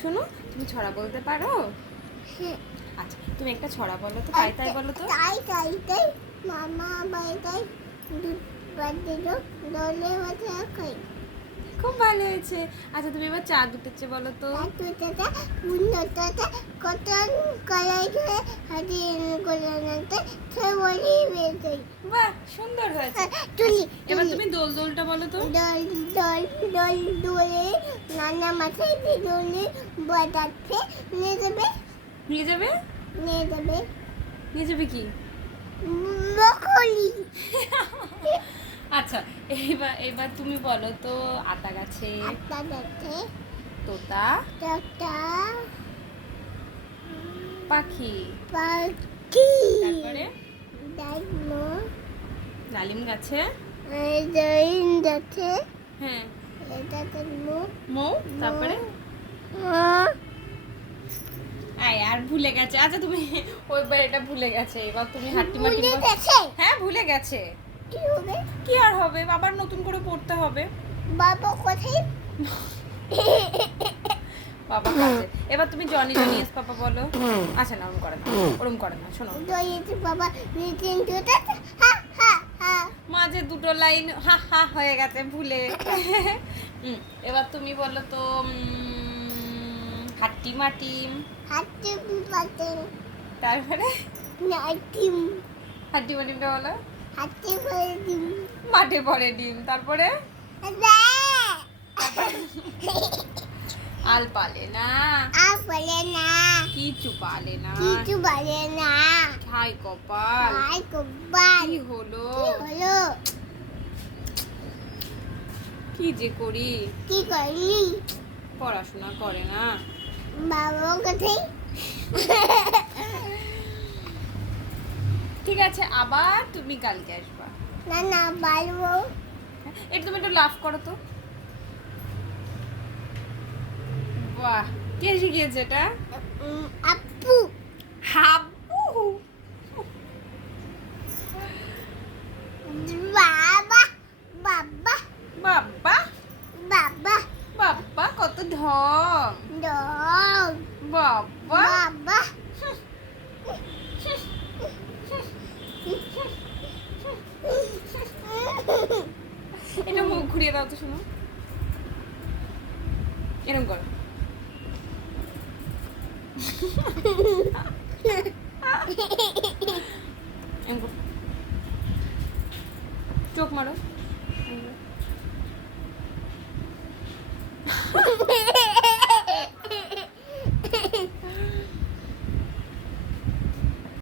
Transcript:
শোনো, তুমি ছড়া বলতে পারো? হ্যাঁ। আচ্ছা, তুমি একটা ছড়া বলো তো, তাই তাই বলো তো। তাই তাই তাই মামা বাই তাই দুধ বাড়তে দলে বাজা খাই। খুব ভালো হয়েছে। আচ্ছা, তুমি এবার চা দুটেছে বলো তো। তাতে পুণ্যটাতে কতন কলাই ধরে হাতে করে নাতে সে বলি বেঁচে। বাহ, সুন্দর হয়েছে। তুলি এবার তুমি দোল দোলটা বলো তো। দল দল দল দোলে নানা মাথায় দোলে বাজাচ্ছে নিয়ে যাবে নিয়ে যাবে? নিয়ে যাবে নিয়ে যাবে কি? ব্রকলি। আচ্ছা, এবার এবার তুমি বলো তো। আতা গাছে আটটা যাচ্ছে তোতা একটা পাখি, পাখি তারপরে ডাইনো ডালিম গাছে ডাইন যাচ্ছে হ্যাঁ এটা তো মুখ মৌ, তারপরে আর ভুলে গেছে। আচ্ছা, তুমি ওইবার এটা ভুলে গেছে, এবার তুমি হাট্টি মাটি ভুলে গেছে। হ্যাঁ, ভুলে গেছে। কি হবে কি আর হবে, আবার নতুন করে পড়তে হবে। বাবা কোথায় বাবা কাছে। এবার তুমি জনি জনি এস পাপা বলো। আচ্ছা না, ওরম করে না শোনো। দইতে বাবা নিচে দুটো হা হা হা মাঝে দুটো লাইন হা হা হয়ে গেছে ভুলে। এবার তুমি বলো তো। হাট্টি মাটিম, হাতে পাতে তারপরে নাটিম হাট্টি মাটিমটা বলো। হাতে পরে দিম মাঠে পড়ে ডিম, তারপরে আল পালে না, আর বলে না কিছু পালে না, কিছু বলে না ঠাই কপাল, ভাই কব্বাল কি হলো, কি হলো কি যে করি, কি করলি পড়াশোনা করে না। বাবা কোথায় ঠিক আছে, আবার তুমি কালকে আসবা। না না বলবো এটা তুমি একটু লাফ করো তো। বাহ, কে শিখিয়েছে এটা? আপু হাব্বু। বাবা বাবা বাবা বাবা বাবা, কত ঢং। ডগ বাবা বাবা এটা মুখ ঘুরিয়ে দাও তো, শোনো এরকম করো।